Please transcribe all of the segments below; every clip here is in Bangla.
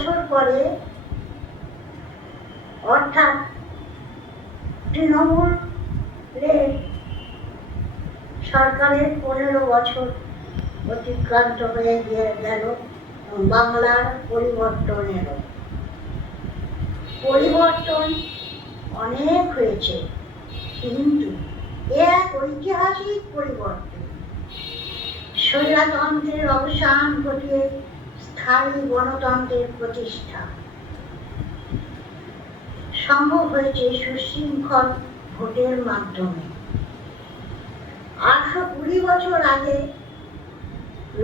বছর পরে, অর্থাৎ তৃণমূলের সরকারের 15 বছর অতিক্রান্ত হয়ে গেল, বাংলার পরিবর্তন এলো। পরিবর্তন অনেক হয়েছে, কিন্তু এক ঐতিহাসিক পরিবর্তন। স্বৈরতন্ত্রের অবসান ঘটিয়ে স্থায়ী গণতন্ত্রের প্রতিষ্ঠা সম্ভব হয়েছে সুশৃঙ্খল ভোটের মাধ্যমে। 820 বছর আগে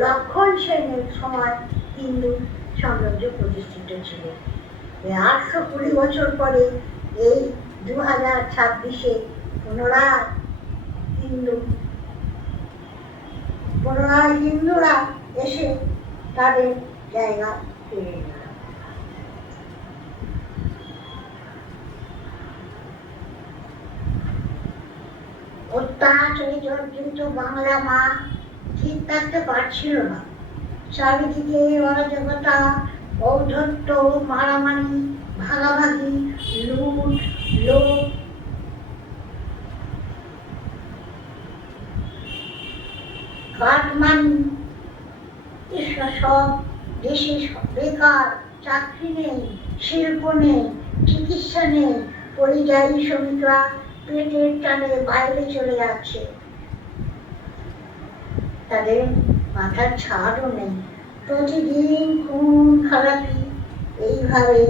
লক্ষণ সেনের সময় হিন্দু সাম্রাজ্য প্রতিষ্ঠিত ছিল। 820 বছর পরে এই 2026-এ পুনরায় হিন্দুরা এসে তাদের জায়গা ফিরে নিল। অত্যাচারে জর্জরিত বাংলা মা ঠিক থাকতে পারছিল না। চারিদিকে অরাজকতা, ঔদ্ধত্য, মারামারি, ভাগাভাগি, লুট, লোভ, কাটমানি, সব দেশে বেকার, চাকরি নেই, শিল্প নেই, চিকিৎসা নেই, পরিযায়ী শ্রমিকরা পেটের টানে বাইরে চলে যাচ্ছে, তাদের মাথার ছাড়ও নেই। প্রতিদিন খুন খারাপি, এইভাবে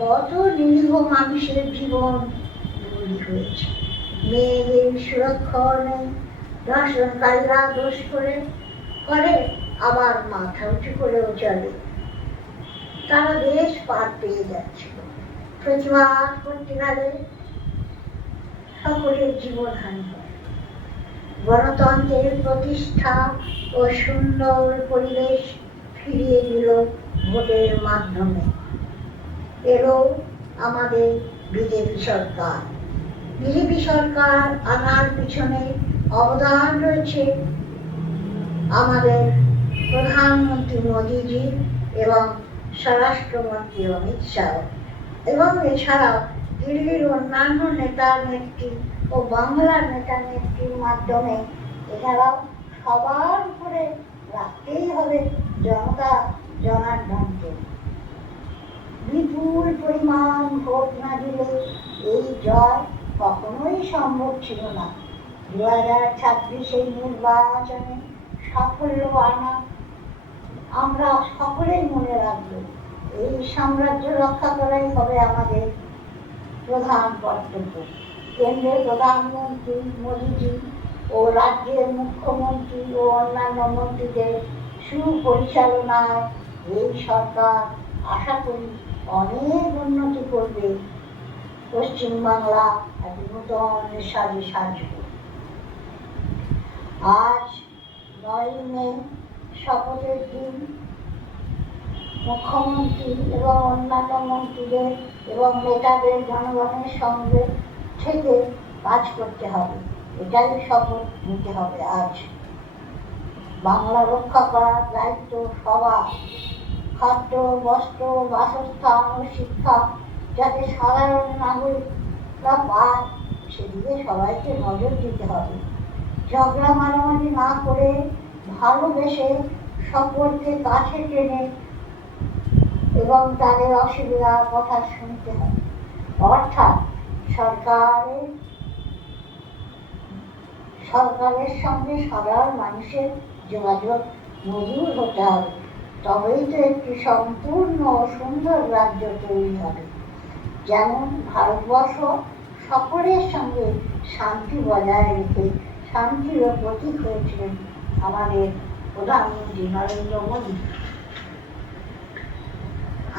কত নিরীহ মানুষের জীবন বলি হয়েছে। মেয়েদের সুরক্ষা নেই, ধর্ষণকারীরা দোষ করে আবার মাথা উঁচু করেও চলে। তারা দেশ পার পেয়ে যাচ্ছিল। প্রতিবাদ করতে গেলে সকলের জীবনহানি হয়। গণতন্ত্রের প্রতিষ্ঠা ও সুন্দর পরিবেশ ফিরিয়ে দিল ভোটের মাধ্যমে। এলো আমাদের বিজেপি সরকার। বিজেপি সরকার আনার পিছনে অবদান রয়েছে আমাদের প্রধানমন্ত্রী মোদীজি এবং স্বরাষ্ট্রমন্ত্রী অমিত শাহ, এবং এছাড়াও দিল্লির অন্যান্য নেতা নেত্রী ও বাংলার নেতা নেত্রীর মাধ্যমে। এছাড়াও সবার উপরে রাখতেই হবে জনতা জনার্দনকে। বিপুল পরিমাণ ভোট না দিলে এই জয় কখনোই সম্ভব ছিল না। 2026-এর নির্বাচনে সাফল্য আনা আমরা সকলেই মনে রাখবো। এই সাম্রাজ্য রক্ষা করাই হবে আমাদের প্রধান কর্তব্য। কেন্দ্রের প্রধানমন্ত্রী মোদীজি ও রাজ্যের মুখ্যমন্ত্রী ও অন্যান্য মন্ত্রীদের সুপরিচালনায় এই সরকার আশা করি অনেক উন্নতি করবে। পশ্চিমবাংলা এক নূতন সাজে সাজবে। আজ 9 মে শপথের দিন। মুখ্যমন্ত্রী এবং অন্যান্য মন্ত্রীদের এবং নেতাদের জনগণের সঙ্গে থেকে কাজ করতে হবে, এটাই শপথ নিতে হবে। আজ বাংলা রক্ষা করার দায়িত্ব সবার। খাদ্য, বস্ত্র, বাসস্থান ও শিক্ষা যাতে সাধারণ নাগরিকরা পায়, সেদিকে সবাইকে নজর দিতে হবে। ঝগড়া মারামারি না করে ভালোবেসে সকলকে কাছে টেনে এবং তাদের অসুবিধার কথা শুনতে হবে। অর্থাৎ সরকারের সঙ্গে সাধারণ মানুষের যোগাযোগ মজবুত হতে হবে। তবেই তো একটি সম্পূর্ণ সুন্দর রাজ্য তৈরি হবে। যেমন ভারতবর্ষ সকলের সঙ্গে শান্তি বজায় রেখে শান্তির প্রতীক হয়েছিলেন আমাদের প্রধানমন্ত্রী নরেন্দ্র মোদী।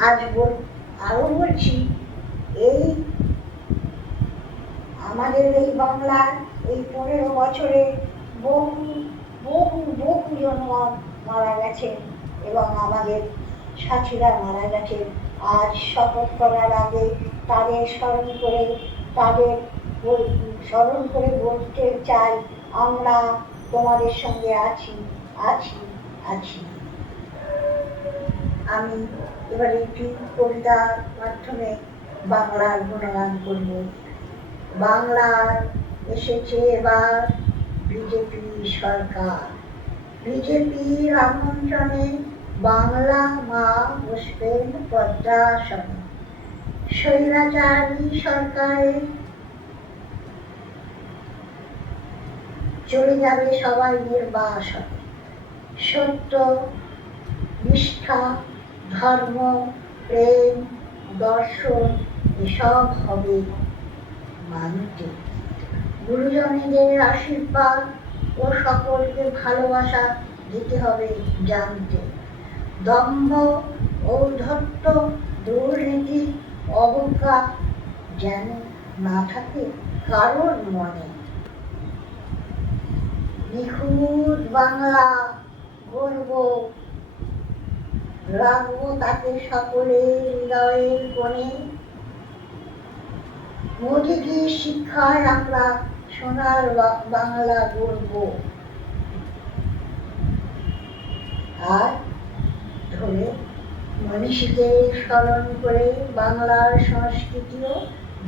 আজ আরো বলছি, এই আমাদের এই বাংলার এই 15 বছরে বহু বহু বহু জনগণ মারা গেছেন এবং আমাদের সাথীরা মারা গেছেন। আজ শপথ করার আগে তাদের স্মরণ করে বলতে চাই, আমরা তোমাদের সঙ্গে আছি আছি আছি। আমি এবারে একটি কবিতার মাধ্যমে বাংলার গুণগান করব। বাংলার এসেছে এবার বিজেপি সরকার। বিজেপির আমন্ত্রণে বাংলা মা বসবেন পদ্মাসনে। স্বৈরাচারী সরকারে চলে যাবে সবাই নির্বাসনে। সত্য, নিষ্ঠা, ধর্ম, প্রেম, দর্শন এসব হবে মানতে। গুরুজনেদের আশীর্বাদ ও সকলকে ভালোবাসা দিতে হবে জানতে। দম্ভ, ঔদ্ধত্য, দুর্নীতি, অবজ্ঞা যেন না থাকে কারোর মনে। নিখুঁত বাংলা গর্ব, রাখবো তাকে সকলের হৃদয়ের কোণে। মোদিজির শিক্ষায় আমরা সোনার বাংলা গড়ব। আর ধরে মনীষীদের স্মরণ করে বাংলার সংস্কৃতিও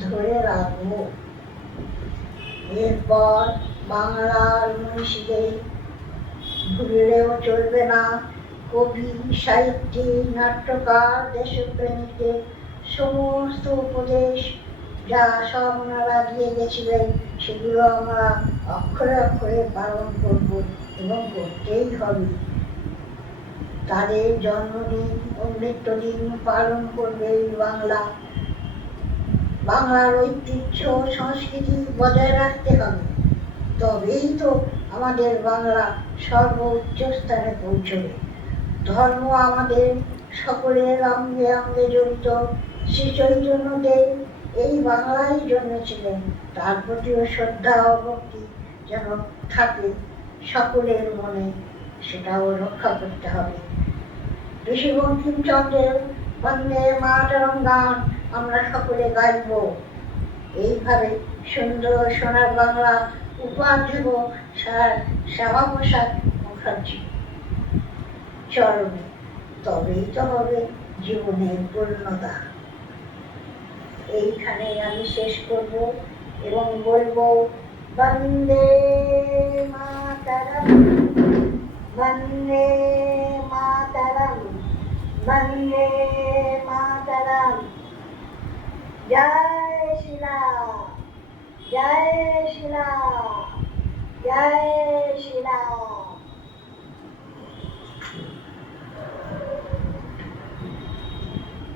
ধরে রাখব। এরপর বাংলার মনীষীদের ভুললেও চলবে না। কবি, সাহিত্যিক, নাট্যকার, দেশপ্রেমিকদের সমস্ত উপদেশ যা সব ওনারা দিয়ে গেছিলেন সেগুলো আমরা অক্ষরে অক্ষরে পালন করব এবং করতেই হবে। তাদের জন্মদিন ও মৃত্যুদিন পালন করবে বাংলা। বাংলার ঐতিহ্য সংস্কৃতি বজায় রাখতে হবে, তবেই তো আমাদের বাংলা সর্বোচ্চ স্থানে পৌঁছবে। ধর্ম আমাদের সকলের অঙ্গে অঙ্গে জড়িত। শ্রী চৈতন্যদেব এই বাংলায় জন্মেছিলেন, তার প্রতিও শ্রদ্ধা ও ভক্তি যেন থাকে সকলের মনে, সেটাও রক্ষা করতে হবে। ঋষি বঙ্কিমচন্দ্রের বন্দে মাতরম গান আমরা সকলে গাইব। এইভাবে সুন্দর সোনার বাংলা উপহার দেব শ্যামাপ্রসাদ মুখার্জি চরণে। তবেই তো হবে জীবনের পূর্ণতা। এইখানে আমি শেষ করব এবং বলবো বন্দে মাতরম, বন্দে মাতরম, বন্দে মাতরম। জয় শ্রীরাম, জয় শ্রীরাম, জয় শ্রীরাম।